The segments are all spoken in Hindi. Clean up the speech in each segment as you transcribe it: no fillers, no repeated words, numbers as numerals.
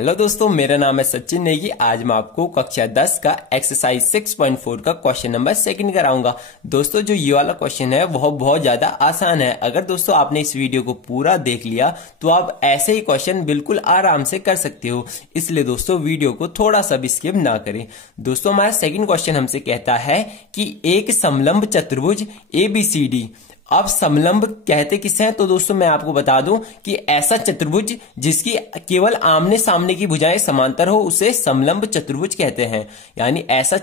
हेलो दोस्तों, मेरा नाम है सचिन नेगी। आज मैं आपको कक्षा 10 का एक्सरसाइज 6.4 का क्वेश्चन नंबर 2 कराऊंगा। दोस्तों, जो ये वाला क्वेश्चन है वह बहुत ज्यादा आसान है। अगर दोस्तों आपने इस वीडियो को पूरा देख लिया तो आप ऐसे ही क्वेश्चन बिल्कुल आराम से कर सकते हो। इसलिए दोस्तों वीडियो को थोड़ा सा भी स्किप ना करें। दोस्तों, हमारा सेकंड क्वेश्चन हमसे कहता है कि एक समलंब चतुर्भुज ABCD। अब समलंब कहते किसे हैं? तो दोस्तों मैं आपको बता दूं कि ऐसा चतुर्भुज जिसकी केवल आमने सामने की भुजाएं समांतर हो उसे समलंब चतुर्भुज कहते हैं। यानी ऐसा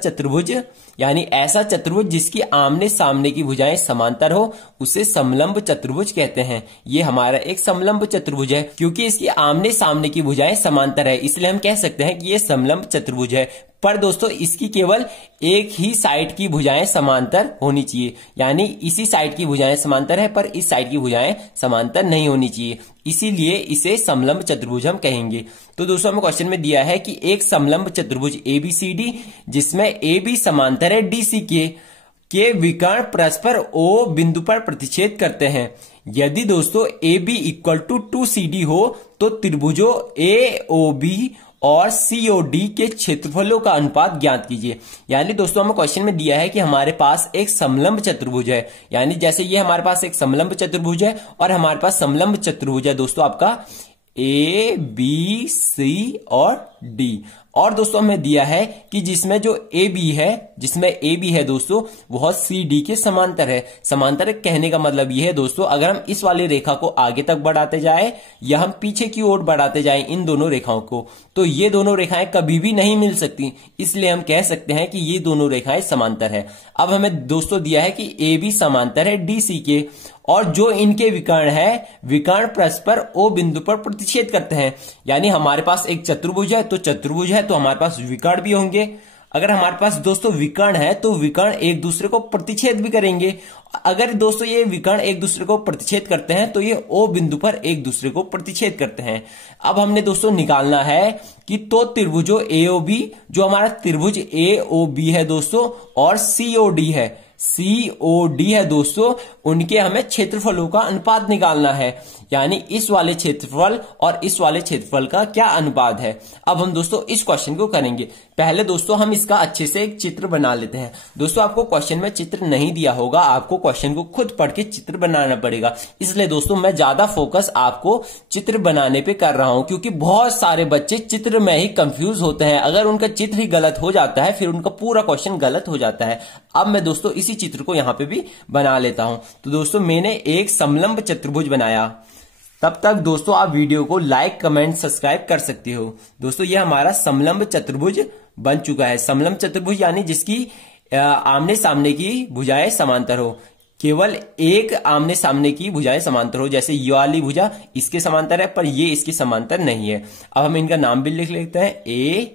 चतुर्भुज जिसकी आमने सामने की भुजाएं समांतर हो उसे समलंब चतुर्भुज कहते हैं। ये हमारा एक समलंब चतुर्भुज है। क्योंकि इसकी आमने सामने की भुजाएं समांतर है इसलिए हम कह सकते हैं कि ये समलंब चतुर्भुज है। पर दोस्तों इसकी केवल एक ही साइड की भुजाएं समांतर होनी चाहिए। यानी इसी साइड की भुजाएं समांतर है पर इस साइड की भुजाएं समांतर नहीं होनी चाहिए, इसीलिए इसे समलंब चतुर्भुज हम कहेंगे। तो दोस्तों हमें क्वेश्चन में दिया है कि एक समलंब चतुर्भुज ABCD जिसमें AB समांतर है DC के विकर्ण परस्पर O बिंदु पर प्रतिच्छेद करते हैं। यदि दोस्तों AB इक्वल टू 2CD हो तो त्रिभुजों AOB और COD के क्षेत्रफलों का अनुपात ज्ञात कीजिए। यानी दोस्तों हमें क्वेश्चन में दिया है कि हमारे पास एक समलंब चतुर्भुज है। यानी जैसे ये हमारे पास एक समलंब चतुर्भुज है और हमारे पास समलंब चतुर्भुज है दोस्तों आपका ABC और D। और दोस्तों हमें दिया है कि जिसमें AB है दोस्तों वह CD के समांतर है। समांतर कहने का मतलब यह है दोस्तों, अगर हम इस वाली रेखा को आगे तक बढ़ाते जाएं या हम पीछे की ओर बढ़ाते जाएं इन दोनों रेखाओं को, तो ये दोनों रेखाएं कभी भी नहीं मिल सकती। इसलिए हम कह सकते हैं कि ये दोनों रेखाएं समांतर है। अब हमें दोस्तों दिया है कि AB समांतर है DC के और जो इनके विकर्ण परस्पर O बिंदु पर प्रतिच्छेद करते हैं। यानी हमारे पास एक चतुर्भुज है तो हमारे पास विकर्ण भी होंगे। अगर हमारे पास दोस्तों विकर्ण है तो विकर्ण एक दूसरे को प्रतिच्छेद भी करेंगे। अगर दोस्तों ये विकर्ण एक दूसरे को प्रतिच्छेद करते हैं तो ये O बिंदु पर एक दूसरे को प्रतिच्छेद करते हैं। अब हमने दोस्तों निकालना है कि तो त्रिभुजों AOB, जो हमारा त्रिभुज AOB है दोस्तों और COD है दोस्तों, उनके हमें क्षेत्रफलों का अनुपात निकालना है। यानी इस वाले क्षेत्रफल और इस वाले क्षेत्रफल का क्या अनुपात है। अब हम दोस्तों इस क्वेश्चन को करेंगे। पहले दोस्तों हम इसका अच्छे से एक चित्र बना लेते हैं। दोस्तों आपको क्वेश्चन में चित्र नहीं दिया होगा, आपको क्वेश्चन को खुद पढ़ के चित्र बनाना पड़ेगा। इसलिए दोस्तों मैं ज्यादा फोकस आपको चित्र बनाने पे कर रहा हूं, क्योंकि बहुत सारे बच्चे चित्र में ही कंफ्यूज होते हैं। अगर उनका चित्र ही गलत हो जाता है फिर उनका पूरा क्वेश्चन गलत हो जाता है। अब मैं दोस्तों इसी चित्र को यहां पे भी बना लेता हूं। तो दोस्तों मैंने एक समलंब चतुर्भुज बनाया। तब तक दोस्तों आप वीडियो को लाइक, कमेंट, सब्सक्राइब कर सकते हो। दोस्तों ये हमारा समलंब चतुर्भुज बन चुका है। समलंब चतुर्भुज यानी जिसकी आमने सामने की भुजाएं समांतर हो। केवल एक आमने सामने की भुजाएं समांतर हो। जैसे ये वाली भुजा इसके समांतर है पर ये इसकी समांतर नहीं है। अब हम इनका नाम भी लिख लेते हैं A,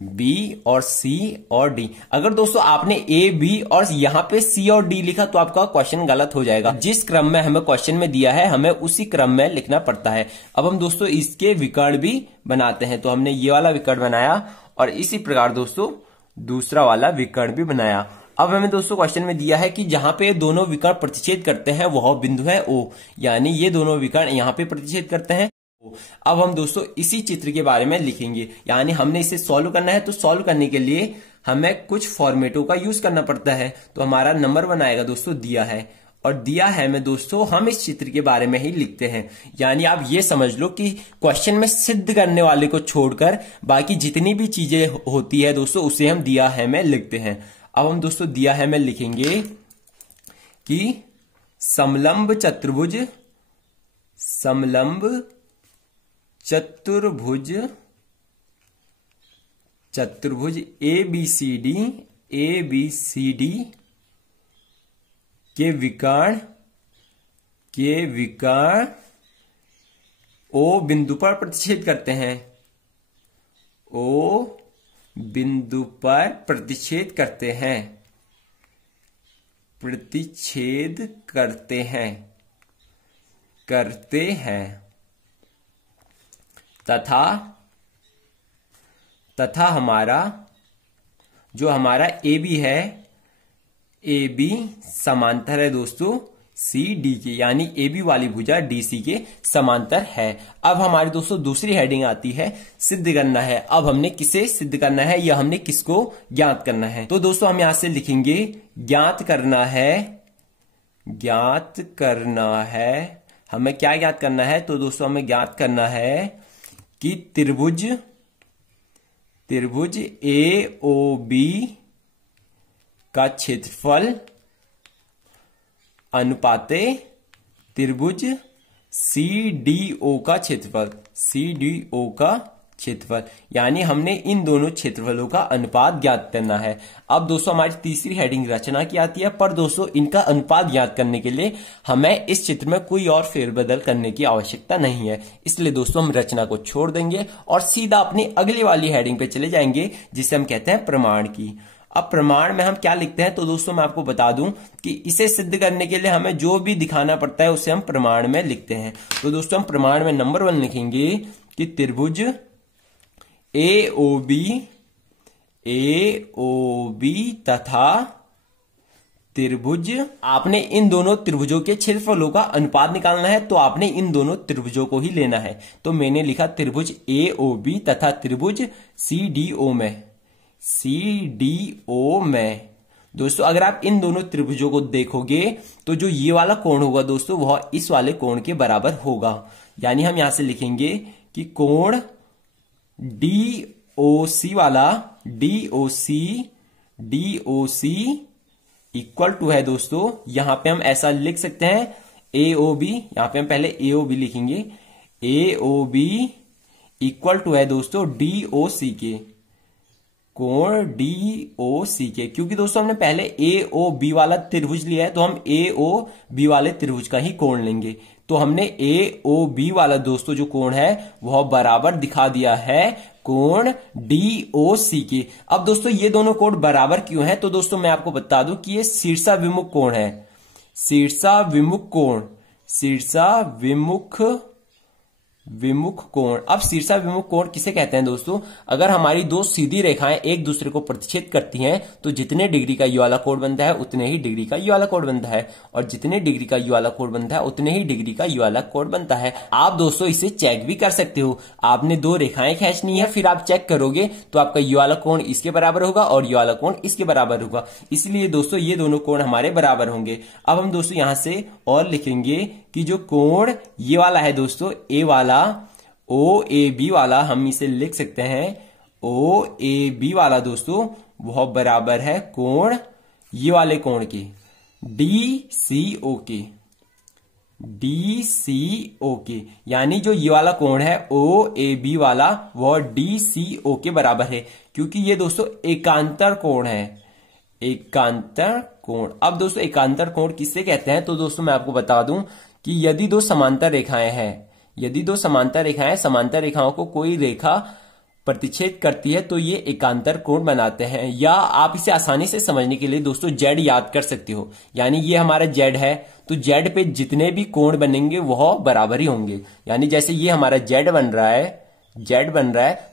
B और C और D। अगर दोस्तों आपने A, B और यहां पे C और D लिखा तो आपका क्वेश्चन गलत हो जाएगा। जिस क्रम में हमें क्वेश्चन में दिया है हमें उसी क्रम में लिखना पड़ता है। अब हम दोस्तों इसके विकर्ण भी बनाते हैं। तो हमने ये वाला विकर्ण बनाया और इसी प्रकार दोस्तों दूसरा वाला विकर्ण भी बनाया। अब हमें दोस्तों क्वेश्चन में दिया है कि जहां पे दोनों विकर्ण प्रतिच्छेद करते हैं वह बिंदु है O। यानी ये दोनों विकर्ण यहां पे प्रतिच्छेद करते हैं। अब हम दोस्तों इसी चित्र के बारे में लिखेंगे। यानी हमने इसे सॉल्व करना है, तो सॉल्व करने के लिए हमें कुछ फॉर्मेटों का यूज करना पड़ता है। तो हमारा नंबर 1 आएगा दोस्तों दिया है, और दिया है में दोस्तों हम इस चित्र के बारे में ही लिखते हैं। यानी आप ये समझ लो कि क्वेश्चन में सिद्ध करने वाले को छोड़कर बाकी जितनी भी चीजें होती है दोस्तों उसे हम दिया है में लिखते हैं। अब हम दोस्तों दिया है में लिखेंगे कि समलंब चतुर्भुज ABCD के विकर्ण O बिंदु पर प्रतिच्छेद करते हैं। O बिंदु पर प्रतिच्छेद करते हैं तथा हमारा AB समांतर है दोस्तों CD के, यानी AB वाली भुजा DC के समांतर है। अब हमारे दोस्तों दूसरी हेडिंग आती है सिद्ध करना है। अब हमने किसे सिद्ध करना है या हमने किसको ज्ञात करना है? तो दोस्तों हम यहां से लिखेंगे ज्ञात करना है। ज्ञात करना है, हमें क्या ज्ञात करना है? तो दोस्तों हमें ज्ञात करना है कि त्रिभुज AOB का क्षेत्रफल अनुपाते त्रिभुज CDO का क्षेत्रफल, यानी हमने इन दोनों क्षेत्रफलों का अनुपात ज्ञात करना है। अब दोस्तों हमारी तीसरी हेडिंग रचना की आती है, पर दोस्तों इनका अनुपात ज्ञात करने के लिए हमें इस चित्र में कोई और फेरबदल करने की आवश्यकता नहीं है, इसलिए दोस्तों हम रचना को छोड़ देंगे और सीधा अपनी अगली वाली हेडिंग पे चले जाएंगे जिसे हम कहते हैं प्रमाण की। अब प्रमाण में हम क्या लिखते हैं? तो दोस्तों मैं आपको बता दूं कि इसे सिद्ध करने के लिए हमें जो भी दिखाना पड़ता है उसे हम प्रमाण में लिखते हैं। तो दोस्तों हम प्रमाण में नंबर 1 लिखेंगे कि त्रिभुज AOB तथा त्रिभुज, आपने इन दोनों त्रिभुजों के क्षेत्रफलों का अनुपात निकालना है, तो आपने इन दोनों त्रिभुजों को ही लेना है। तो मैंने लिखा त्रिभुज AOB तथा त्रिभुज CDO में दोस्तों अगर आप इन दोनों त्रिभुजों को देखोगे तो जो ये वाला कोण होगा दोस्तों वह इस वाले कोण के बराबर होगा, यानी हम यहां से लिखेंगे कि कोण DOC वाला DOC इक्वल टू है दोस्तों, यहां पे हम ऐसा लिख सकते हैं AOB, यहां पे हम पहले AOB लिखेंगे, AOB इक्वल टू है दोस्तों DOC के, कोण DOC के, क्योंकि दोस्तों हमने पहले AOB वाला त्रिभुज लिया है तो हम AOB वाले त्रिभुज का ही कोण लेंगे। तो हमने AOB वाला दोस्तों जो कोण है वह बराबर दिखा दिया है कोण DOC के। अब दोस्तों ये दोनों कोण बराबर क्यों है? तो दोस्तों मैं आपको बता दूं कि ये शीर्षाभिमुख कोण है, शीर्षाभिमुख कोण। अब शीर्षाभिमुख कोण किसे कहते हैं दोस्तों? अगर हमारी दो सीधी रेखाएं एक दूसरे को प्रतिच्छेद करती हैं तो जितने डिग्री का ये वाला कोण बनता है उतने ही डिग्री का ये वाला कोण बनता है, और जितने डिग्री का ये वाला कोण बनता है उतने ही डिग्री का ये वाला कोण बनता है। आप दोस्तों इसे चेक भी कर सकते हो, आपने दो रेखाएं खींचनी है, फिर आप चेक करोगे तो आपका ये वाला कोण इसके बराबर होगा और ये वाला कोण इसके बराबर होगा, इसलिए दोस्तों ये दोनों कोण हमारे बराबर होंगे। अब हम दोस्तों यहां से और लिखेंगे कि जो कोण ये वाला है दोस्तों ए वाला OAB वाला, हम इसे लिख सकते हैं OAB वाला दोस्तों वह बराबर है कोण ये वाले कोण के DCO के, यानी जो ये वाला कोण है OAB वाला वह DCO के बराबर है, क्योंकि ये दोस्तों एकांतर कोण है, एकांतर कोण। अब दोस्तों एकांतर कोण किससे कहते हैं? तो दोस्तों मैं आपको बता दूं कि यदि दो समांतर रेखाएं हैं, यदि दो समांतर रेखाएं, समांतर रेखाओं को कोई रेखा प्रतिच्छेद करती है तो ये एकांतर कोण बनाते हैं। या आप इसे आसानी से समझने के लिए दोस्तों Z याद कर सकते हो, यानी ये हमारा Z है तो Z पे जितने भी कोण बनेंगे वह बराबर ही होंगे, यानी जैसे ये हमारा Z बन रहा है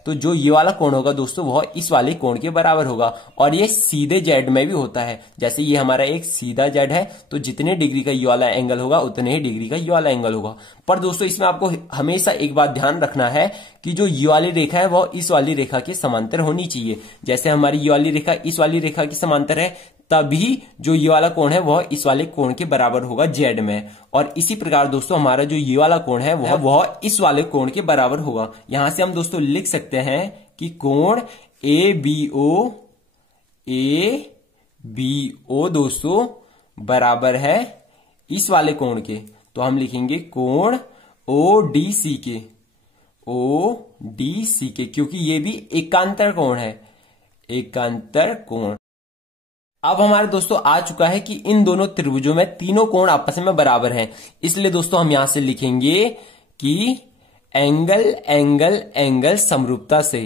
तो जो ये वाला कोण होगा दोस्तों वह इस वाले कोण के बराबर होगा, और ये सीधे Z में भी होता है, जैसे ये हमारा एक सीधा Z है तो जितने डिग्री का ये वाला एंगल होगा उतने ही डिग्री का ये वाला एंगल होगा। पर दोस्तों इसमें आपको हमेशा एक बात ध्यान रखना है कि जो ये वाली रेखा है वह इस वाली रेखा के समांतर होनी चाहिए, जैसे हमारी ये वाली रेखा इस वाली रेखा के समांतर है तभी जो ये वाला कोण है वह इस वाले कोण के बराबर होगा Z में, और इसी प्रकार दोस्तों हमारा जो ये वाला कोण है वह इस वाले कोण के बराबर होगा। यहां से हम दोस्तों लिख सकते हैं कि कोण ABO दोस्तों बराबर है इस वाले कोण के, तो हम लिखेंगे कोण ODC के, क्योंकि ये भी एकांतर कोण है, एकांतर कोण। अब हमारे दोस्तों आ चुका है कि इन दोनों त्रिभुजों में तीनों कोण आपस में बराबर हैं, इसलिए दोस्तों हम यहां से लिखेंगे कि एंगल समरूपता से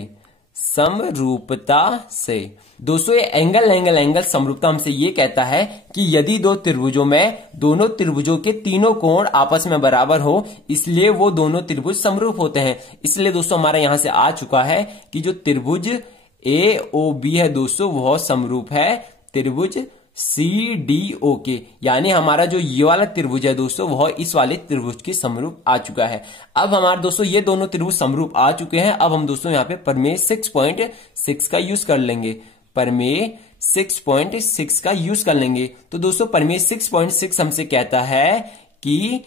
दोस्तों ये एंगल समरूपता हमसे ये कहता है कि यदि दो त्रिभुजों में दोनों त्रिभुजों के तीनों कोण आपस में बराबर हो, इसलिए वो दोनों त्रिभुज समरूप होते हैं। इसलिए दोस्तों हमारा यहां से आ चुका है कि जो त्रिभुज AOB है दोस्तों वह समरूप है त्रिभुज CDO के, यानी हमारा जो ये वाला त्रिभुज है दोस्तों वह इस वाले त्रिभुज के समरूप आ चुका है। अब हमारे दोस्तों ये दोनों त्रिभुज समरूप आ चुके हैं। अब हम दोस्तों यहाँ पे प्रमेय 6.6 का यूज कर लेंगे। प्रमेय 6.6 का यूज कर लेंगे। तो दोस्तों प्रमेय 6.6 हमसे कहता है कि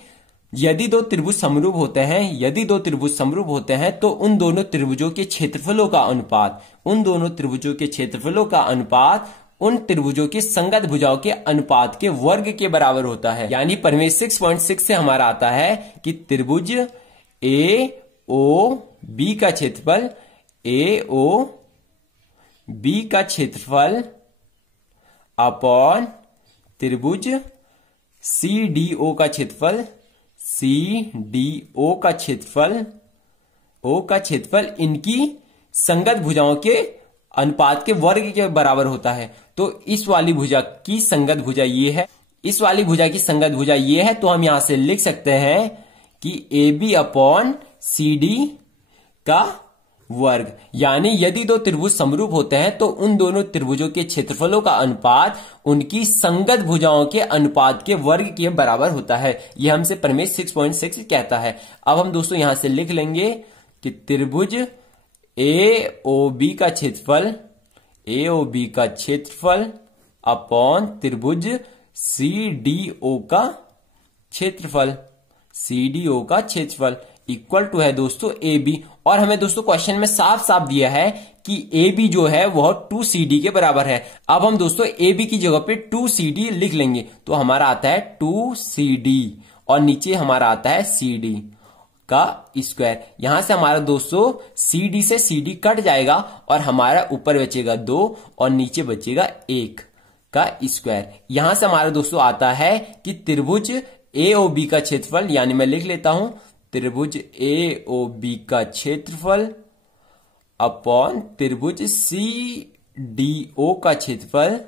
यदि दो त्रिभुज समरूप होते हैं, यदि दो त्रिभुज समरूप होते हैं तो उन दोनों त्रिभुजों के क्षेत्रफलों का अनुपात, उन दोनों त्रिभुजों के क्षेत्रफलों का अनुपात उन त्रिभुजों की संगत भुजाओं के अनुपात के वर्ग के बराबर होता है। यानी प्रमेय 6.6 से हमारा आता है कि त्रिभुज AOB का क्षेत्रफल, AOB का क्षेत्रफल अपॉन त्रिभुज CDO का क्षेत्रफल, CDO का क्षेत्रफल, O का क्षेत्रफल इनकी संगत भुजाओं के अनुपात के वर्ग के बराबर होता है। तो इस वाली भुजा की संगत भुजा ये है, इस वाली भुजा की संगत भुजा ये है। तो हम यहां से लिख सकते हैं कि AB अपॉन CD का वर्ग। यानी यदि दो त्रिभुज समरूप होते हैं तो उन दोनों त्रिभुजों के क्षेत्रफलों का अनुपात उनकी संगत भुजाओं के अनुपात के वर्ग के बराबर होता है। यह हमसे प्रमेय 6.6 कहता है। अब हम दोस्तों यहां से लिख लेंगे कि त्रिभुज AOB का क्षेत्रफल, AOB का क्षेत्रफल अपॉन त्रिभुज CDO का क्षेत्रफल, CDO का क्षेत्रफल इक्वल टू है दोस्तों AB। और हमें दोस्तों क्वेश्चन में साफ साफ दिया है कि AB जो है वह 2CD के बराबर है। अब हम दोस्तों AB की जगह पे 2CD लिख लेंगे। तो हमारा आता है 2CD और नीचे हमारा आता है CD का स्क्वायर। यहां से हमारा दोस्तों CD से CD कट जाएगा और हमारा ऊपर बचेगा 2 और नीचे बचेगा 1 का स्क्वायर। यहां से हमारा दोस्तों आता है कि त्रिभुज AOB का क्षेत्रफल, यानी मैं लिख लेता हूं त्रिभुज AOB का क्षेत्रफल अपॉन त्रिभुज CDO का क्षेत्रफल,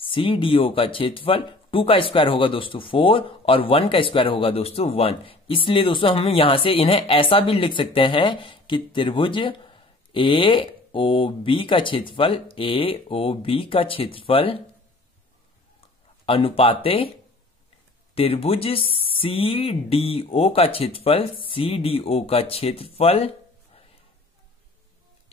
CDO का क्षेत्रफल 2 का स्क्वायर होगा दोस्तों 4 और 1 का स्क्वायर होगा दोस्तों 1। इसलिए दोस्तों हम यहां से इन्हें ऐसा भी लिख सकते हैं कि त्रिभुज AOB का क्षेत्रफल, AOB का क्षेत्रफल अनुपाते त्रिभुज CDO का क्षेत्रफल, CDO का क्षेत्रफल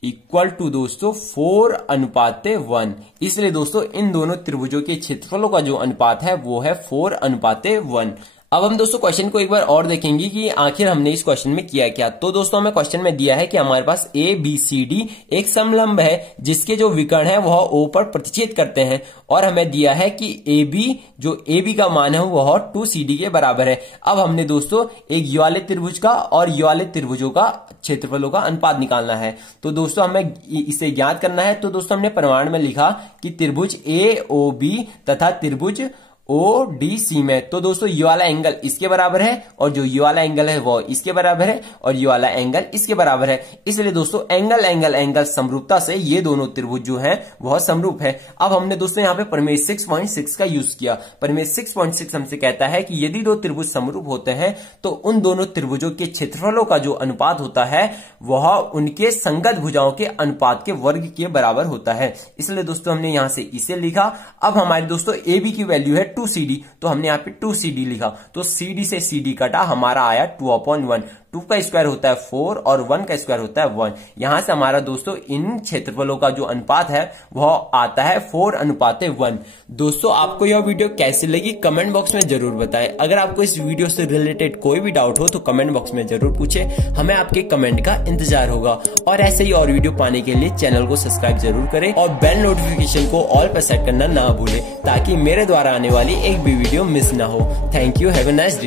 इक्वल टू दोस्तों 4 अनुपाते 1। इसलिए दोस्तों इन दोनों त्रिभुजों के क्षेत्रफलों का जो अनुपात है वो है 4 अनुपाते 1। अब हम दोस्तों क्वेश्चन को एक बार और देखेंगे कि आखिर हमने इस क्वेश्चन में किया क्या। तो दोस्तों हमें क्वेश्चन में दिया है कि हमारे पास ABCD एक समलंब है जिसके जो विकर्ण है वह O पर प्रतिच्छेद करते हैं, और हमें दिया है कि AB का मान है वह 2CD के बराबर है। अब हमने दोस्तों एक ये वाले त्रिभुज का और ये वाले त्रिभुजों का क्षेत्रफलों का अनुपात निकालना है। तो दोस्तों हमें इसे ज्ञात करना है। तो दोस्तों हमने प्रमाण में लिखा कि त्रिभुज AOB तथा त्रिभुज ODC में, तो दोस्तों ये वाला एंगल इसके बराबर है और जो ये वाला एंगल है वो इसके बराबर है और ये वाला एंगल इसके बराबर है। इसलिए दोस्तों एंगल समरूपता से ये दोनों त्रिभुज जो हैं वह समरूप है। अब हमने दोस्तों यहाँ पे प्रमेय 6.6 का यूज किया। प्रमेय 6.6 हमसे कहता है कि यदि दो त्रिभुज समरूप होते हैं तो उन दोनों त्रिभुजों के क्षेत्रफलों का जो अनुपात होता है वह उनके संगत भुजाओं के अनुपात के वर्ग के बराबर होता है। इसलिए दोस्तों हमने यहां से इसे लिखा। अब हमारे दोस्तों AB की वैल्यू है 2CD, तो हमने यहाँ पे 2CD लिखा। तो CD से CD कटा, हमारा आया 2/1। 2 का स्क्वायर होता है 4 और 1 का स्क्वायर होता है 1। यहां से हमारा दोस्तों इन क्षेत्रफलों का जो अनुपात है वह आता है 4 अनुपाते 1। दोस्तों आपको यह वीडियो कैसी लगी कमेंट बॉक्स में जरूर बताएं। अगर आपको इस वीडियो से रिलेटेड कोई भी डाउट हो तो कमेंट बॉक्स में जरूर पूछें, हमें आपके कमेंट का इंतजार होगा। और ऐसे ही और वीडियो पाने के लिए चैनल को सब्सक्राइब जरूर करें और बेल नोटिफिकेशन को ऑल पर सेट करना ना भूलें ताकि मेरे द्वारा आने वाली एक भी वीडियो मिस ना हो। Thank you, have a nice day.